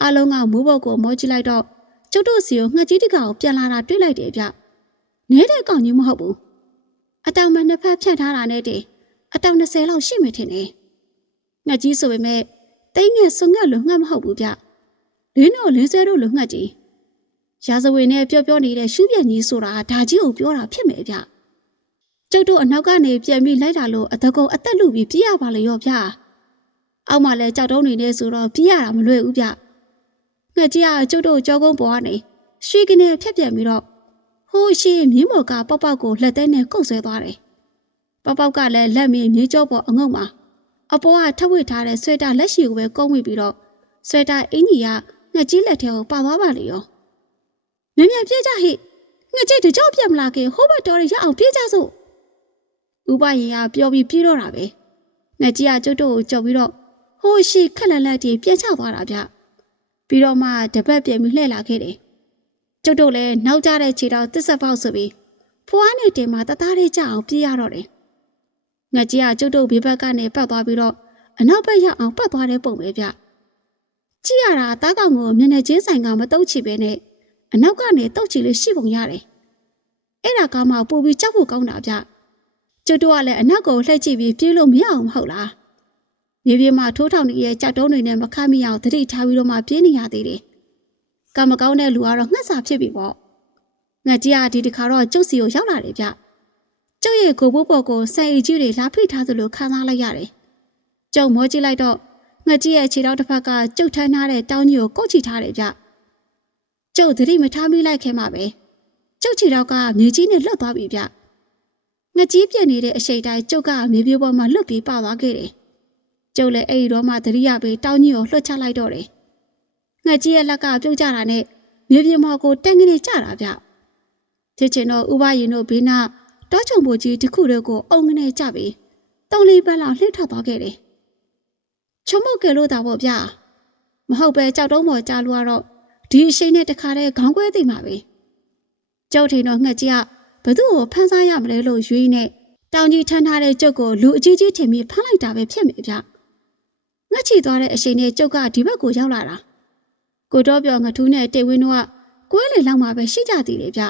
အလုံးကမိုးဘောက်ကိုမောကြည့်လိုက်တော့ကျွတ်တို့စီကိုငှက်ကြီးတကောင်ပြန်လာတာတွေ့လိုက်တယ်ဗျနဲတဲ့ကောင်ကြီးမဟုတ်ဘူးအတောင်မှနှစ်ဖက်ဖြတ်ထားတာနဲ့တည်းအတောင်20လောက်ရှိမှထင်တယ်ငှက်ကြီးဆိုပေမဲ့တိတ်ငယ်ဆွငှက်လိုငှက်မဟုတ်ဘူးဗျလင်းတို့လင်းဆွဲတို့လိုငှက်ကြီး ရာဇဝင်နဲ့ပြောပြောနေတဲ့ရှူးပြန်ကြီးဆိုတာဒါကြီးကိုပြောတာဖြစ်မယ်ဗျကျုပ်တို့အနောက်ကနေပြန်ပြီးလိုက်တာလို့အတကုံအသက်လူပြီးပြေးရပါလေရောဗျာအောက်မှာလဲကြောက်တုံးနေနေဆိုတော့ပြေးရတာမလွယ်ဘူးဗျငှက်ကြီးကကျုပ်တို့ကြောကုန်းပေါ်ကနေရွှေကနေဖြတ်ပြန်ပြီးတော့ဟိုးရှိမြင်းမော်ကပေါက်ပေါက်ကိုလက်သေးနဲ့ကုတ်ဆွဲသွားတယ်ပေါက်ပေါက်ကလည်းလက်မင်းမြေကြောပေါ်အငုံမှာအပေါ်ကထပ်ဝစ်ထားတဲ့ဆွဲတာလက်ရှိကိုပဲကုန်းဝိပြီးတော့ဆွဲတာအင်ကြီးကငှက်ကြီးလက်ထဲကိုပါသွားပါလေရော မြင်မြန်ပြေးကြဟိငှက်ကြီးတကြောက်ပြတ်မလာခင်ဟိုးဘက်တော်ရရအောင်ပြေးကြစို့ဥပရင်ကပြောပြီးပြေးတော့တာပဲငါကြီးကကျုပ်တို့ကိုကြော်ပြီးတော့ဟိုးရှိခက်လက်လက်တီပြန်ချသွားတာဗျပြီးတော့မှတပတ်ပြန်ပြီးလှည့်လာခဲ့တယ်ကျုပ်တို့လည်းနောက်ကျတဲ့ခြေတော်တစ်ဆက်ပေါက်ဆိုပြီးဖွားနဲ့တင်မှာတသားလေးကြအောင်ပြေးရတော့တယ်ငါကြီးကကျုပ်တို့ဘေးဘက်ကနေပတ်သွားပြီးတော့အနောက်ဘက်ရောက်အောင်ပတ်သွားတဲ့ပုံပဲဗျကြည့်ရတာတားကောင်ကိုမျက်နှာချင်းဆိုင်ကမတုတ်ချပဲနဲ့ အနောက်ကနေတုတ်ချလေးရှိပုံရတယ်အဲ့ဒါကမှပို့ပြီးကြောက်ဖို့ကောင်းတာဗျကျွတ်တို့ကလည်းအနောက်ကိုလှည့်ကြည့်ပြီးပြေးလို့မရအောင်မဟုတ်လားမြေပြင်မှာထိုးထောင်နေတဲ့ကြောက်တုံးတွေနဲ့မခတ်မိအောင်သတိထားပြီးတော့မှပြေးနေရသေးတယ်ကံမကောင်းတဲ့လူကတော့ငှက်စာဖြစ်ပြီပေါ့ငှက်ကြီးကဒီတစ်ခါတော့ကျုပ်စီကိုရောက်လာတယ်ဗျကျုပ်ရဲ့ကိုဘိုးပေါ်ကိုဆန်အီကြီးတွေလာဖိထားသလိုခံစားလိုက်ရတယ်ကျုပ်မောကြည့်လိုက်တော့ငှက်ကြီးရဲ့ခြေထောက်တစ်ဖက်ကကျုပ်ထမ်းထားတဲ့တောင်းကြီးကိုကုတ်ချီထားတယ်ဗျ ကျုပ်သတိမထားမိလိုက်ခင်မှာပဲကျုပ်ခြေထောက်ကမြေကြီးနဲ့လွတ်သွားပြီဗျငကြီးပြက်နေတဲ့အရှိန်တိုင်းကျုပ်ကမြေပြေပေါ်မှာလွတ်ပြီးပါသွားခဲ့တယ်။ကျုပ်လည်းအဲ့ဒီတော့မှသတိရပြီးတောင်းကြီးကိုလွှတ်ချလိုက်တော့တယ်။ငကြီးရဲ့လက်ကပြုတ်ကျတာနဲ့မြေပြေမော်ကိုတန်းကနေကျတာဗျ။ဖြစ်ချင်တော့ဥပရင်တို့ဘေးနာတောချုံပူကြီးတစ်ခုတည်းကိုအုံငနဲ့ကျပြီးတုံးလေးပတ်လောက်လှည့်ထွက်သွားခဲ့တယ်။ချုံမုတ်ကလို့တာပေါ့ဗျာ။မဟုတ်ပဲကြောက်တုံးပေါ်ကြာလို့ကတော့ ဒီအရှိန်နဲ့တခါတည်းခေါင်းခွဲသိမှာပဲ။ကျုပ်ထင်တော့ငှက်ကြီးကဘသူ့ကိုဖမ်းစားရမလဲလို့ရွေးနေတောင်ကြီးထမ်းထားတဲ့ကျုပ်ကိုလူအကြီးကြီးထင်ပြီးဖမ်းလိုက်တာပဲဖြစ်မယ်ဗျငှက်ချီသွားတဲ့အချိန်နဲ့ကျုပ်ကဒီဘက်ကိုရောက်လာတာကိုတော့ပြောငထူးနဲ့တိတ်ဝင်းတို့ကကွဲလေလောက်မှပဲရှိကြသေးတယ်ဗျ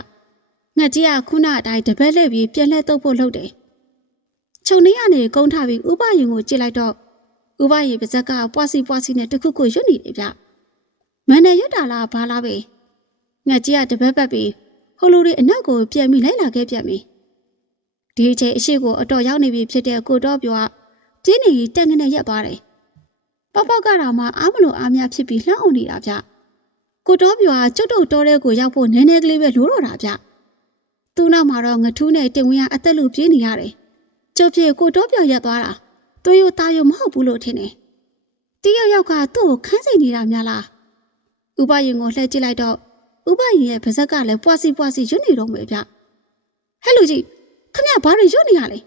ငှက်ကြီးကခုနအတိုင်းတပတ်လှည့်ပြီးပြန်လှည့်တုပ်ဖို့လုပ်တယ်ခြုံနေရနေကုန်းထားပြီးဥပယုံကိုကြည့်လိုက်တော့ဥပယေပါဇက်ကပွားစီပွားစီနဲ့တခုခုရွတ်နေတယ်ဗျ မန်နဲ့ရွတ်တာလားဘာလားပဲငှက်ကြီးကတပတ်ပတ်ပြီးဟိုလိုတွေအနောက်ကိုပြန်ပြီးလိုက်လာခဲ့ပြန်ပြီဒီအချိန်အရှိကိုအတော်ရောက်နေပြီဖြစ်တဲ့ကိုတော့ပြောကပြင်းနေတက်ငနဲ့ရက်သွားတယ်ပေါက်ပေါက်ကတော့မှအားမလို့အားများဖြစ်ပြီးလှမ်းအောင်နေတာဗျကိုတော့ပြောကကျွတ်တုတ်တော်တဲ့ကိုရောက်ဖို့နည်းနည်းကလေးပဲလိုတော့တာဗျသူ့နောက်မှာတော့ငထူးနဲ့တင်ဝင်းကအသက်လူပြေးနေရတယ်ကျုပ်ပြေကိုတော့ပြောရက်သွားတာသွေးရသားရမဟုတ်ဘူးလို့ထင်တယ်တယောက်ယောက်ကသူ့ကိုခန်းစိန်နေတာများလား ဥပယင်ကိုလှည့်ကြည့်လိုက်တော့ဥပယင်ရဲ့ပါဇက်ကလည်းပွားစီပွားစီရွတ်နေတော့မယ်ဗျဟဲ့လူကြီးခမရဘာတွေရွတ်နေရလဲ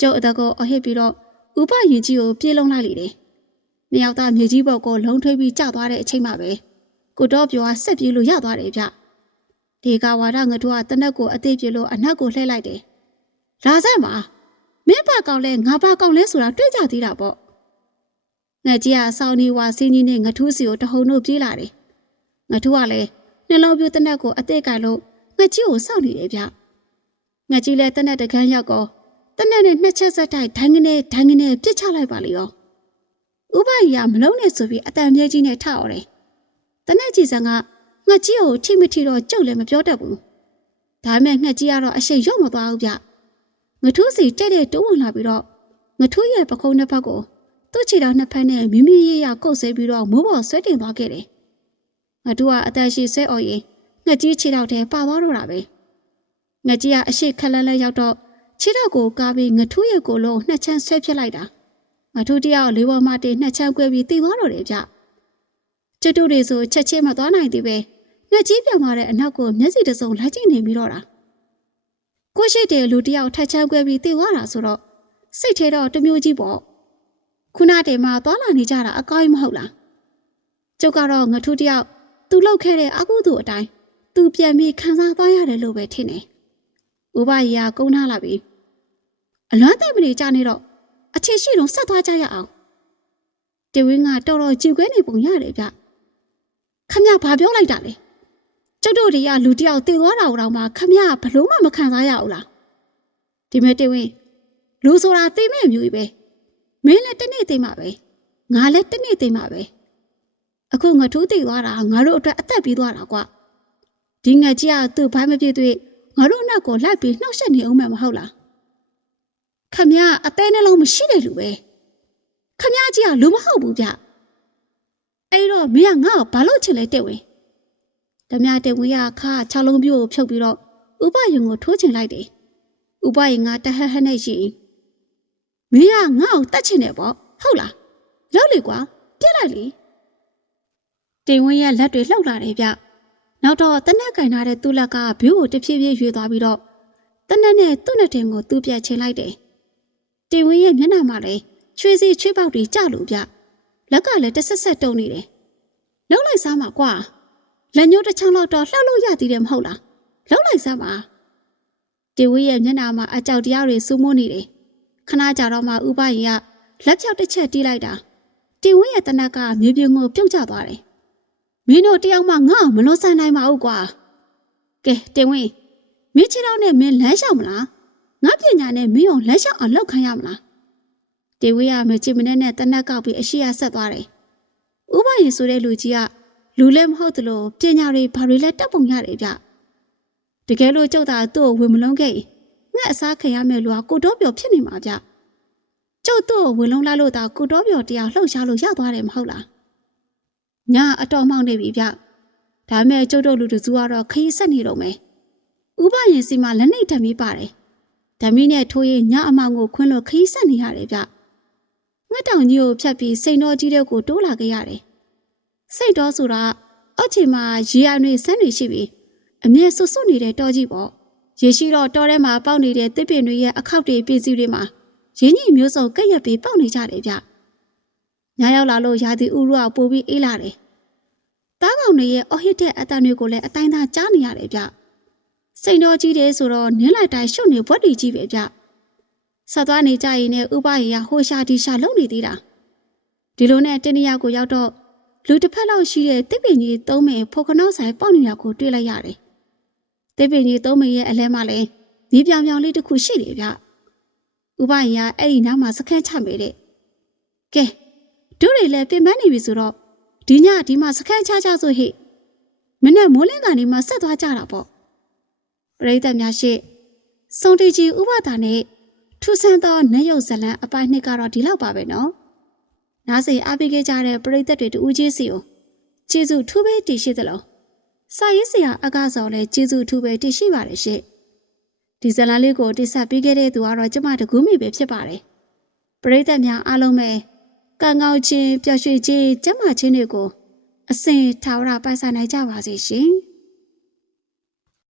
ကျုပ်အတကောအဟစ်ပြီးတော့ဥပယင်ကြီးကိုပြေးလုံးလိုက်လေတယ်နှစ်ယောက်သားမြေကြီးဘောက်ကိုလုံထွေးပြီးကျသွားတဲ့အချိန်မှပဲကိုတော့ပြောကဆက်ပြေးလို့ရသွားတယ်ဗျဒီကဝါဒငတို့ကတနက်ကိုအသေးပြေလို့အနက်ကိုလှည့်လိုက်တယ်လာစမ်းပါမင်းပါကောင်လဲငါပါကောင်လဲဆိုတာတွေ့ကြသေးတာပေါ့ ငါကြီးကစောင်းနေဝါစင်းကြီးနဲ့ငထူးစီကိုတဟုန်တို့ပြေးလာတယ်ငထူးကလည်းနှလုံးပြိုးတနက်ကိုအသေးကလို့ငါကြီးကိုစောင့်နေတယ်ဗျငါကြီးလည်းတနက်တကန်းရောက်ကောတတနက်နဲ့နှစ်ချက်ဆက်တိုက်ဒိုင်းကနေဒိုင်းကနေပြစ်ချလိုက်ပါလေရောဥပကြီးကမလုံးနဲ့ဆိုပြီးအတန်မြဲကြီးနဲ့ထအော်တယ်တနက်ကြီးစံကငှက်ကြီးကိုထိမထိတော့ကြုတ်လည်းမပြောတတ်ဘူးဒါပေမဲ့ငှက်ကြီးကတော့အရှိန်ရုပ်မသွားဘူးဗျငထူးစီတဲ့တဲ့တိုးဝင်လာပြီးတော့ငထူးရဲ့ပခုံးနှစ်ဖက်ကို သူ့ခြေတော်နှစ်ဖက်နဲ့မိမိရေးရကုတ်ဆဲပြီးတော့မိုးပေါ်ဆွဲတင်သွားခဲ့တယ်ငထူးကအတန်ရှိဆွဲအော်ရင်ငှက်ကြီးခြေတော်ထဲပါသွားတော့တာပဲငှက်ကြီးကအရှိခက်လက်လက်ရောက်တော့ခြေတော့ကိုကားပြီးငထူးရဲ့ကိုလုံးနှစ်ချမ်းဆွဲဖြစ်လိုက်တာငထူးတယောက်လေးပေါ်မှတင်နှစ်ချမ်းကွဲပြီးတည်သွားတော့တယ်ဗျကျွတ်တူတွေဆိုချက်ချင်းမသွားနိုင်သေးပဲငှက်ကြီးပြောင်သွားတဲ့အနောက်ကိုမျက်စိတစ်စုံလိုက်ကြည့်နေပြီးတော့တာကိုရှိတဲ့လူတယောက်ထက်ချမ်းကွဲပြီးတည်သွားတာဆိုတော့စိတ်ထဲတော့တစ်မျိုးကြီးပေါ့ ခုနတည်းမှသွားလာနေကြတာအကောင်းကြီးမဟုတ်လားကျုပ်ကတော့ငထူးတယောက်သူလှုပ်ခဲ့တဲ့အကုသို့အတိုင်းသူပြန်ပြီးခံစားသွားရတယ်လို့ပဲထင်တယ်ဥပယီကကုန်းထားလာပြီအလွမ်းသိမ့်မနေကြနေတော့အချေရှိတော့ဆက်သွားကြရအောင်တေဝင်းကတော်တော်ကြည်ခွဲနေပုံရတယ်ဗျခမရဘာပြောလိုက်တာလဲကျုပ်တို့တွေကလူတယောက်တည်သွားတာတော့မှခမရဘလို့မှမခံစားရဘူးလားဒီမဲ့တေဝင်းလူဆိုတာသိမဲ့မျိုးကြီးပဲ မင်းလည်းတနေ့သိမှာပဲငါလည်းတနေ့သိမှာပဲအခုငါထိုးတည်သွားတာငါတို့အတွက်အသက်ပြီးသွားတာကွာဒီငါကြီးကသူ့ဘာမဖြစ်သေးငါတို့နောက်ကိုလိုက်ပြီးနှောက်ရှက်နေအောင်မဟုတ်လားခမရအသေးနှလုံးမရှိတဲ့လူပဲခမရကြီးကလူမဟုတ်ဘူးဗျအဲ့တော့မင်းကငါ့ကိုဘာလို့ချင်လဲတဲ့ဝင်ဓမြတဲ့ဝင်ကခါ6လုံးပြို့ကိုဖြုတ်ပြီးတော့ဥပယုံကိုထိုးချင်လိုက်တယ်ဥပယုံကတဟဟနဲ့ရှိရင် မင်းကငါ့ကိုတတ်ချင်တယ်ပေါ့ဟုတ်လားလောက်လေကွာပြက်လိုက်လေတင်ဝင်းရဲ့လက်တွေလှုပ်လာတယ်ဗျနောက်တော့တနက်ကင်ထားတဲ့သူ့လက်ကဘီကိုတဖြည်းဖြည်းရွေသွားပြီးတော့တနက်နဲ့သူ့နှစ်တင်ကိုသူ့ပြတ်ချင်လိုက်တယ်တင်ဝင်းရဲ့မျက်နှာမှာလည်းချွေစီချွေပေါက်တွေကြလို့ဗျလက်ကလည်းတစ်ဆက်ဆက်တုံနေတယ်လောက်လိုက်စမ်းပါကွာလက်ညှိုးတစ်ချောင်းလောက်တော့လှောက်လို့ရသေးတယ်မဟုတ်လားလောက်လိုက်စမ်းပါတင်ဝင်းရဲ့မျက်နှာမှာအကြောက်တရားတွေစူးမိုးနေတယ် ခဏကြာတော့မှဥပယင်ကလက်ဖြောက်တစ်ချက်တီးလိုက်တာတင်ဝင်းရဲ့တနက်ကမြေပြင်ကိုပြုတ်ကျသွားတယ်မင်းတို့တယောက်မှငါ့ကိုမလွန်ဆန်နိုင်ပါဘူးကွာကဲတင်ဝင်းမင်းချီတော့နဲ့မင်းလမ်းလျှောက်မလားငါပညာနဲ့မင်းအောင်လက်ရှောက်အောင်လောက်ခံရမလားတေဝေးရမချစ်မနဲ့နဲ့တနက်ကောက်ပြီးအရှိရဆက်သွားတယ်ဥပရင်ဆိုတဲ့လူကြီးကလူလည်းမဟုတ်သလိုပညာတွေဘာတွေလဲတက်ပုံရတယ်ဗျတကယ်လို့ကျုပ်သာသူ့ကိုဝင်မလုံးခဲ့ရင် ငှက်အစားခံရမယ်လူကကိုတော့ပြော်ဖြစ်နေမှာဗျကျုပ်သူ့ကိုဝင်လုံးလာလို့သာကိုတော့ပြော်တရားလှုပ်ရှားလို့ရသွားတယ်မဟုတ်လားညာအတော်မောင်းနေပြီဗျဒါမဲ့ကျုပ်တို့လူတစုကတော့ခရီးဆက်နေတော့မယ်ဥပရင်စီမှာလက်နှိပ်ထပ်ပြီးပါတယ်ဓမီနဲ့ထိုးရင်ညအမောင်ကိုခွင်းလို့ခီးဆက်နေရတယ်ဗျငှက်တောင်ကြီးကိုဖြတ်ပြီးစိန်တော်ကြီးတဲ့ကိုတိုးလာခဲ့ရတယ်စိတ်တော်ဆိုတာအောက်ခြေမှာရေအိုင်တွေဆန်းတွေရှိပြီးအမြဲဆွတ်ဆွတ်နေတဲ့တောကြီးပေါ့ ရေရှိတော့တောထဲမှာပေါက်နေတဲ့တစ်ပင်တွေရဲ့အခောက်တွေပြည့်စည်တွေမှာရင်းကြီးမျိုးစုံကက်ရက်ပြီးပေါက်နေကြတယ်ဗျညရောက်လာလို့ရာသီဥရုကပိုပြီးအေးလာတယ်တားကောင်တွေရဲ့အော်ဟစ်တဲ့အတန်တွေကိုလည်းအတိုင်းသားကြားနေရတယ်ဗျစိန်တော်ကြီးတယ်ဆိုတော့နင်းလိုက်တိုင်းရှုပ်နေဘွက်တွေကြီးပဲဗျဆက်သွားနေကြရင်လည်းဥပယေကဟိုရှာဒီရှာလုံနေသေးတာဒီလိုနဲ့တင်းနေရကိုရောက်တော့လူတစ်ဖက်လောက်ရှိတဲ့တစ်ပင်ကြီးသုံးမင်ဖိုကနောက်ဆိုင်ပေါက်နေတာကိုတွေ့လိုက်ရတယ် တစ်ပင်ကြီးသုံးမင်ရဲ့အလဲမှာလည်းဒီပြောင်ပြောင်လေးတစ်ခုရှိတယ်ဗျဥပယေကအဲ့ဒီနောက်မှာစခန်းချမေးတဲ့ကဲတို့တွေလည်းပြင်ပန်းနေပြီဆိုတော့ဒီညဒီမှာစခန်းချကြဆိုဟိမနေ့မိုးလင်းကနေမှဆက်သွားကြတာပေါ့ပရိသတ်များရှိစုံတီကြီးဥပဒါနဲ့ထူဆန်းသောနတ်ရုပ်ဇလံအပိုင်းနှစ်ကတော့ဒီလောက်ပါပဲနော်။နားစိအားပေးခဲ့ကြတဲ့ပရိသတ်တွေတူးကြီးစီကိုကျေးဇူးထူးပဲတည်ရှိသလို စာရေးဆရာအကစော်လည်းကျေးဇူးထူးပဲတည်ရှိပါတယ်ရှင့်။ဒီဇလံလေးကိုတိဆက်ပေးခဲ့တဲ့သူကတော့ကျမတကူးမိပဲဖြစ်ပါတယ်။ပရိသတ်များအားလုံးပဲကံကောင်းခြင်းပျော်ရွှင်ခြင်းကျမ်းမာခြင်းတွေကိုအစဉ်ထာဝရပိုင်ဆိုင်နိုင်ကြပါစေရှင်။